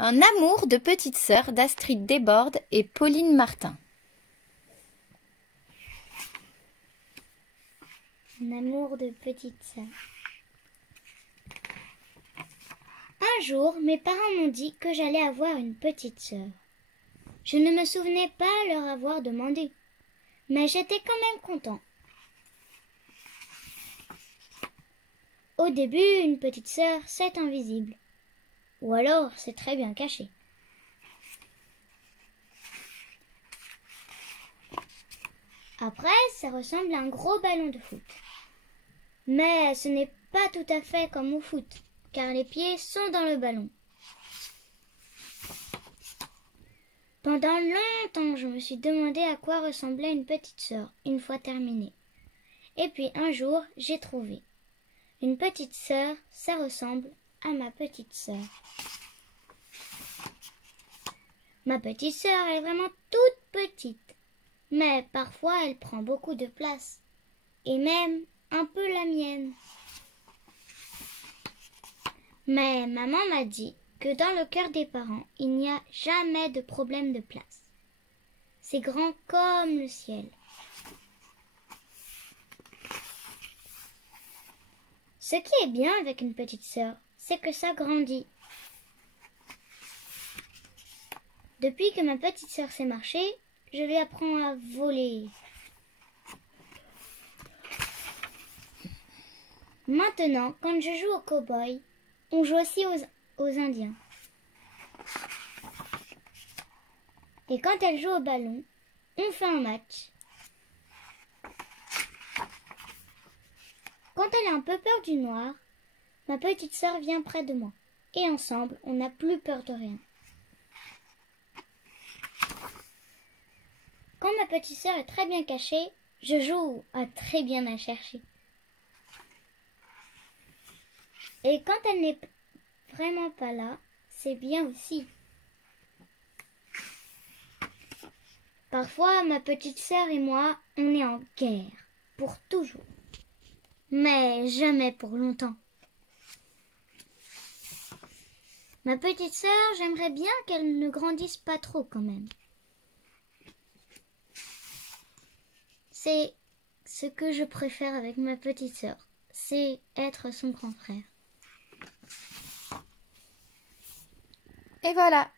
Un amour de petite sœur d'Astrid Desbordes et Pauline Martin. Un amour de petite sœur. Un jour, mes parents m'ont dit que j'allais avoir une petite sœur. Je ne me souvenais pas leur avoir demandé, mais j'étais quand même content. Au début, une petite sœur, c'est invisible. Ou alors, c'est très bien caché. Après, ça ressemble à un gros ballon de foot. Mais ce n'est pas tout à fait comme au foot, car les pieds sont dans le ballon. Pendant longtemps, je me suis demandé à quoi ressemblait une petite sœur, une fois terminée. Et puis un jour, j'ai trouvé. Une petite sœur, ça ressemble à ma petite sœur. Ma petite sœur est vraiment toute petite, mais parfois elle prend beaucoup de place, et même un peu la mienne. Mais maman m'a dit que dans le cœur des parents, il n'y a jamais de problème de place. C'est grand comme le ciel. Ce qui est bien avec une petite sœur, c'est que ça grandit. Depuis que ma petite sœur sait marcher, je lui apprends à voler. Maintenant, quand je joue aux cow-boys, on joue aussi aux Indiens. Et quand elle joue au ballon, on fait un match. Quand elle a un peu peur du noir, ma petite sœur vient près de moi. Et ensemble, on n'a plus peur de rien. Quand ma petite sœur est très bien cachée, je joue à très bien la chercher. Et quand elle n'est vraiment pas là, c'est bien aussi. Parfois, ma petite sœur et moi, on est en guerre, pour toujours. Mais jamais pour longtemps. Ma petite sœur, j'aimerais bien qu'elle ne grandisse pas trop quand même. C'est ce que je préfère avec ma petite sœur, c'est être son grand frère. Et voilà,